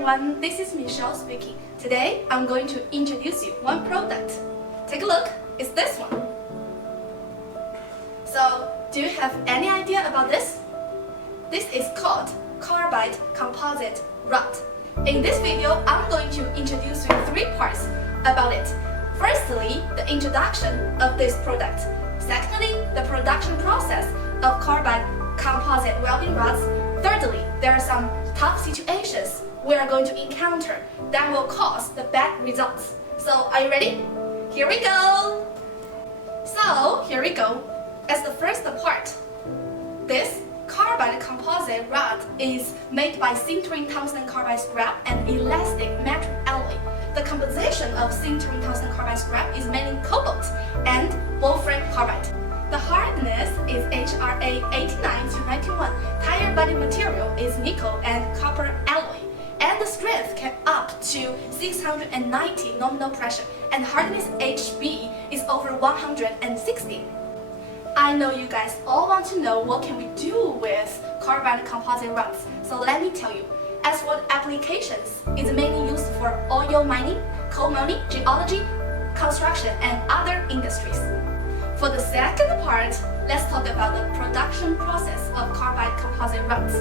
everyone, this is Michelle speaking. Today I'm going to introduce you one product. Take a look, it's this one. So, do you have any idea about this? This is called Carbide Composite Rod. In this video, I'm going to introduce you 3 parts about it. Firstly, the introduction of this product. Secondly, the production process of carbide composite welding rods. Thirdly, there are some tough situations we are going to encounter that will cause the bad results. So, are you ready? Here we go! So, here we go. As the first part, this carbide composite rod is made by sintering tungstencarbide scrap and elastic metric alloy. The composition of sintering tungstencarbide scrap is mainly cobalt and wolfram carbide. The hardness is HRA 89 to 91. Tire body material is nickel and copper alloy. And the strength can up to 690 nominal pressure. And hardness HB is over 160. I know you guys all want to know what can we do with carbide composite rods. So let me tell you. As for the applications, it's mainly used for oil mining, coal mining, geology, construction, and other industries. For the second part, let's talk about the production process of carbide composite rods.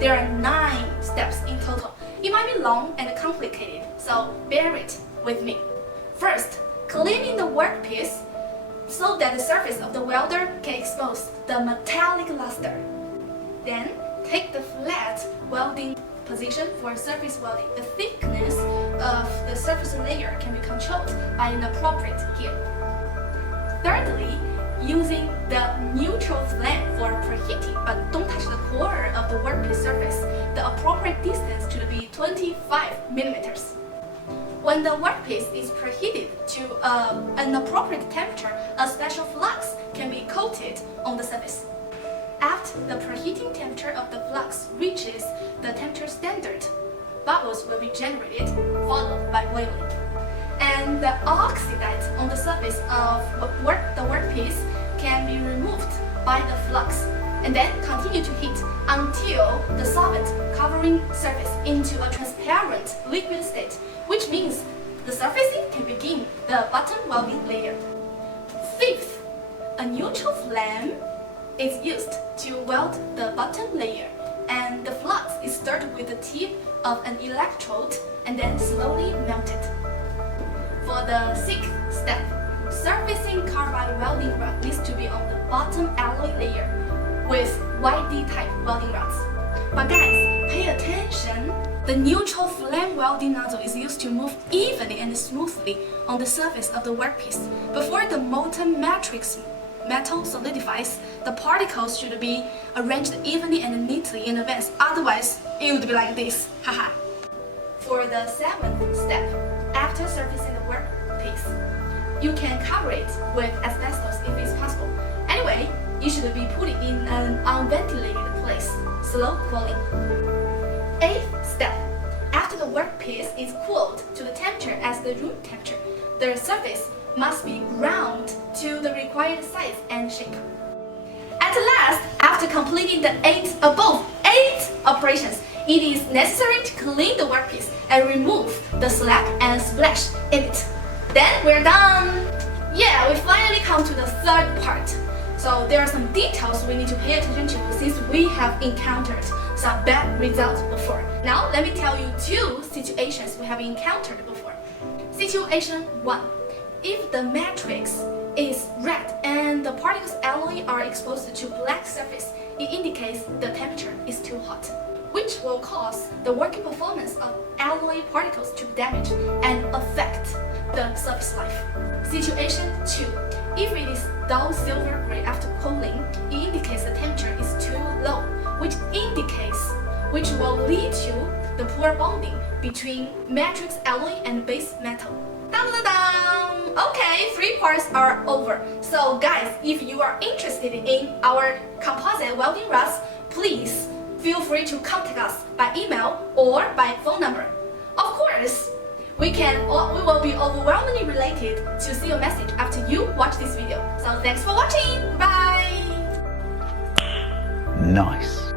There are 9 steps in total. It might be long and complicated, so bear it with me. First, cleaning the workpiece so that the surface of the welder can expose the metallic luster. Then, take the flat welding position for surface welding. The thickness of the surface layer can be controlled by an appropriate gear. Thirdly, using the neutral flame for preheating, but don't touch the core of the workpiece surface. The appropriate distance should be 25 millimeters. When the workpiece is preheated to an appropriate temperature, a special flux can be coated on the surface. After the preheating temperature of the flux reaches the temperature standard, bubbles will be generated, followed by boiling. And the oxidite on the surface of the workpiece can be removed by the flux, and then continue to heat until the solvent covering surface into a transparent liquid state, which means the surfacing can begin the bottom welding layer. Fifth, a neutral flame is used to weld the bottom layer, and the flux is started with the tip of an electrode and then slowly melted. For the 6th step, surfacing carbide welding rod needs to be on the bottom alloy layer with YD type welding rods. But guys, pay attention. The neutral flame welding nozzle is used to move evenly and smoothly on the surface of the workpiece. Before the molten matrix metal solidifies, the particles should be arranged evenly and neatly in advance, otherwise it would be like this, haha. For the 7th step, after surfacing the workpiece, you can cover it with asbestos if it's possible. Anyway, you should be put it in an unventilated place, slow cooling. 8th step, after the workpiece is cooled to the temperature as the room temperature, the surface must be ground to the required size and shape. At last, after completing the above 8 operations, it is necessary to clean the workpiece and remove the slack and splash in it. Then we're done! Yeah, we finally come to the 3rd part. So there are some details we need to pay attention to since we have encountered some bad results before. Now let me tell you 2 situations we have encountered before. Situation 1. If the matrix is red and the particles alloy are exposed to black surface, it indicates the temperature is too hot, which will cause the working performance of alloy particles to damage and affect the surface life. Situation 2. If it is dull silver gray after cooling, it indicates the temperature is too low, which will lead to the poor bonding between matrix alloy and base metal. Dun-dun-dun! Okay, 3 parts are over. So guys, if you are interested in our composite welding rods, please feel free to contact us by email or by phone number. Of course, we will be overwhelmingly related to see your message after you watch this video. So thanks for watching. Bye. Nice.